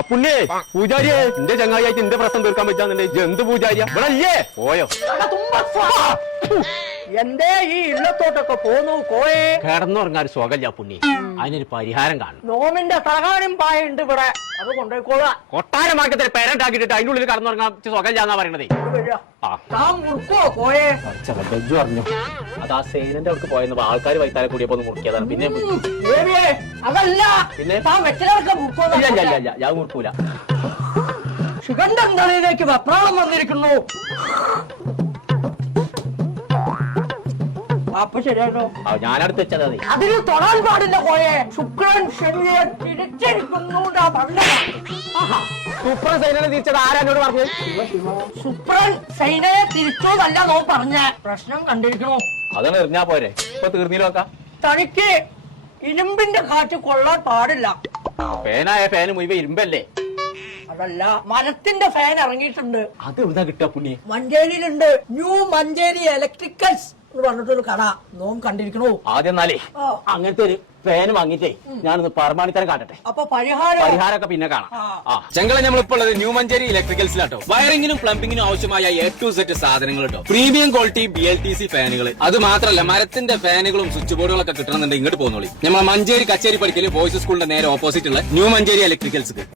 അപ്പുണ്ണിയെ പൂജാരിയെ എന്റെ ചങ്ങായിയായിട്ട് എന്റെ പ്രശ്നം തീർക്കാൻ പറ്റാന്നുണ്ട്. എന്ത് പൂജാരിയ ഇവിടെ അല്ലേ പോയോ? എന്തേ ഈ ഇള്ളത്തോട്ടൊക്കെ പോന്നു കോയെ? കിടന്നുറങ്ങാൻ ഒരു സുഖമില്ല പുണ്ണി, അതിനൊരു പരിഹാരം കാണും. നോമിന്റെ തലകാനും പായുണ്ട് ഇവിടെ, അത് കൊണ്ടുപോയിക്കോളാം. കൊട്ടാരമാർക്കത്തിൽ പേരണ്ടാക്കിട്ട് അതിന്റെ ഉള്ളിൽ കടന്നുറങ്ങാൻ സുഖമില്ലാന്നാ പറയണതേ. കോയെ ബെജ്ജു പറഞ്ഞു അത് ആ സേനന്റെ അവർക്ക് പോയെന്ന് ആൾക്കാർ വൈത്താലെ കൂടിയപ്പോ ഒന്ന് മുറിക്കിയതാണ്. പിന്നെ അതല്ല, പിന്നെ ഞാൻ മുറിക്കൂല. ശിഖണ്ഡൻ തലയിലേക്ക് വെപ്രാളം വന്നിരിക്കുന്നു. അപ്പൊ ശരിയാണോ? ഞാനടുത്ത് വെച്ചത് അതെ. അതിന് തൊടാൻ പാടില്ല കോയെ. ശുക്രൻ ശനിയെ തിരിച്ചിരിക്കുന്നു. സൂപ്പർ സൈനനെ തിരിച്ചത് ആരാനോട് പറഞ്ഞു? ശുക്രൻ സൈനയെ തിരിച്ചോന്നല്ല നോ പറഞ്ഞ പ്രശ്നം കണ്ടിരിക്കണോ? അതാണ് എറിഞ്ഞാ പോരെ, ഇപ്പൊ തീർന്നില്ല. തനിക്ക് ഇരുമ്പിന്റെ കാറ്റ് കൊള്ളാൻ പാടില്ല. ഫാനായ ഫാന് മുഴുവൻ ഇരുമ്പല്ലേ? അതല്ല, മരത്തിന്റെ ഫാൻ ഇറങ്ങിയിട്ടുണ്ട്. അത് എവിടുന്നാ കിട്ടാ പുണ്യ? മഞ്ചേരിയിലുണ്ട്. ന്യൂ മഞ്ചേരി ഇലക്ട്രിക്കൽസ് എന്ന് പറഞ്ഞിട്ടൊരു കട നോം കണ്ടിരിക്കണോ? ആദ്യം എന്നാലേ അങ്ങനത്തെ ഒരു ഫാൻ വാങ്ങിട്ടേ ഞാനൊന്ന് പരമാണിത്തരം കാട്ടട്ടെ. അപ്പൊ പരിഹാരമൊക്കെ പിന്നെ കാണാം. ചെങ്കള നമ്മളിപ്പോൾ ഉള്ളത് ന്യൂ മഞ്ചേരി ഇലക്ട്രിക്കൽസിലാട്ടോ. വയറിംഗിനും പ്ലംബിംഗിനും ആവശ്യമായ A to Z സാധനങ്ങൾ കേട്ടോ. Premium quality BLTC ഫാനുകൾ. അത് മാത്രമല്ല മരത്തിന്റെ ഫാനുകളും സ്വിച്ച് ബോർഡുകളൊക്കെ കിട്ടണമെന്നുണ്ടെങ്കിൽ ഇങ്ങോട്ട് പോകുന്നോളി. നമ്മൾ മഞ്ചേരി കച്ചേരി പഠിക്കല് ബോയ്സ് സ്കൂളിന്റെ നേരെ ഓപ്പോസിറ്റ് ഉള്ള ന്യൂ മഞ്ചേരി ഇലക്ട്രിക്കൽസ്.